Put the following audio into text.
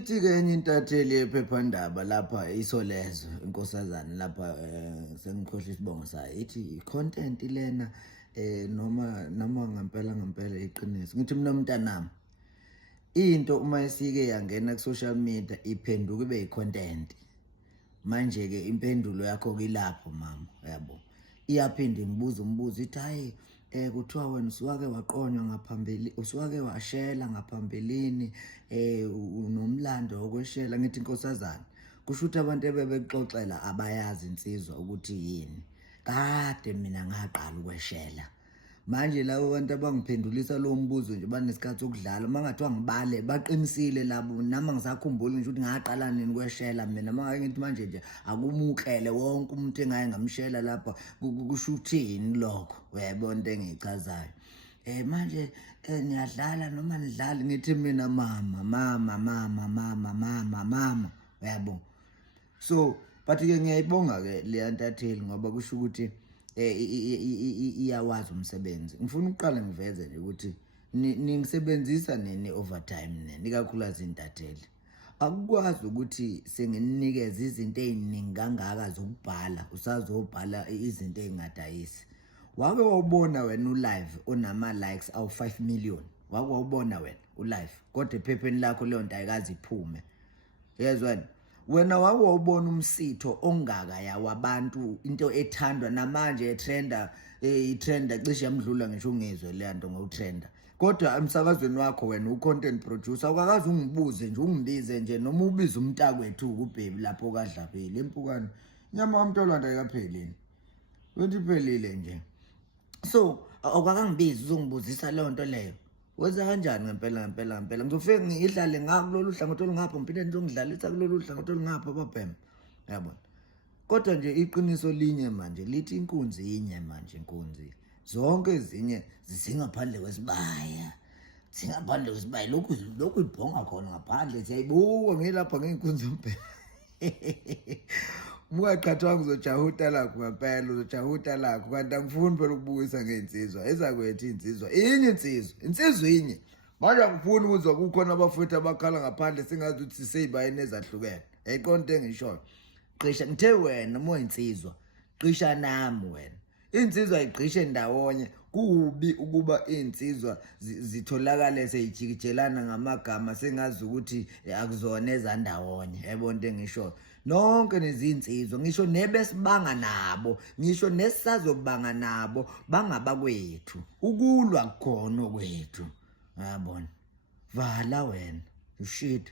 ithi ke enye intatheli yephephandaba lapha isolezo inkosazana lapha sengikhohlisa isibongo sayo ithi i-content lena noma ngempela iqiniso ngithi mina mntanami into uma isike yangena ku-social media iphenduka ibe i-content manje ke impendulo yakho kilapho mama yabo iyaphinda ngibuza umbuzo ithi hayi kuthiwa wena usuwake waqonywa ngaphambili usuwake washela ngaphambilini unomlando wokweshela ngithi inkosazana kusho ukuthi abantu ebebexoxela abayazi insizwa ukuthi yini kade mina ngaqala ukweshela manje labo bantu abangiphendulisa lo mbuzo nje banesikhathi sokudlala mangathiwa ngibale baqinisile labo nami ngisakhumbula nje ukuthi ngaqala nini kweshela mina manje ngithi manje nje akumukele wonke umuntu engaye ngamshela lapha kusho uthini lokho uyayibona into engichazayo manje niyadlala noma nidlali ngithi mina mama uyabo so but ke ngiyayibonga ke le ntatheli ngoba kusho ukuthi iyawazi umsebenzi ngifuna ukuqala ngiveze nje ukuthi ningisebenzisa nini overtime nikakhulukazi intatheli akukwazi ukuthi senginikeza izinto eziningi kangaka zokubhala usazobhala izinto ezingadayisi wake wawubona wena ulive onama likes awu5 million wake wawubona wena ulive kodwa ephepheni lakho leyo nto ayikazi iphume yezwana wena wake wawubona umsitho ongaka yawabantu into ethandwa namanje etrenda itrenda cishe yamdlula ngisho ungizwe le nto ngowutrenda kodwa emsakazweni wakho wena ucontent producer awukakazi ungibuze nje ungibize nje noma ubize umntakwethu kuBhebi lapho kaDlabeli empukane nyama wamntolanda ayikaphelini wenza iphelile nje so awukakangibizi uzongibuzisa leyo nto leyo wenza kanjani ngempela ngizofike ngidlale ngakulolu hlangothi olungapha ngiphinde ngizongidlalisa kulolu hlangothi olungapha babhem yabona kodwa nje iqiniso linye manje lithi inkunzi inye manje inkunzi zonke ezinye zisingaphandle kwesibaya singaphandle kwesibaya lokhu ibhonga khona ngaphandle siyayibuka ngilapha ngeinkunzi zombhe Muqhathwa ngizojahuta lakho ngempela uzojahuta lakho kanti angifuni phela ukubukisa ngeinsizwa ezakwethu insizwa insizwa inye manje angifuni ukuzwa kukhona abafowethu abakhala ngaphandle singazi ukuthi siseyibayini ezahlukene eyiqonto engishoyo qisha ngithe wena moyinsizwa qisha nami wena insizwa ayigqishe ndawonye kubi ukuba insizwa zitholakala seyijikijelana ngamagama sengazi ukuthi akuzona ezandawonye yabona into engisho nonke nezinsizwa ngisho nebesibanga nabo ngisho nesazobanga nabo bangabakwethu ukulwa khona kwethu yabona vala wena you shit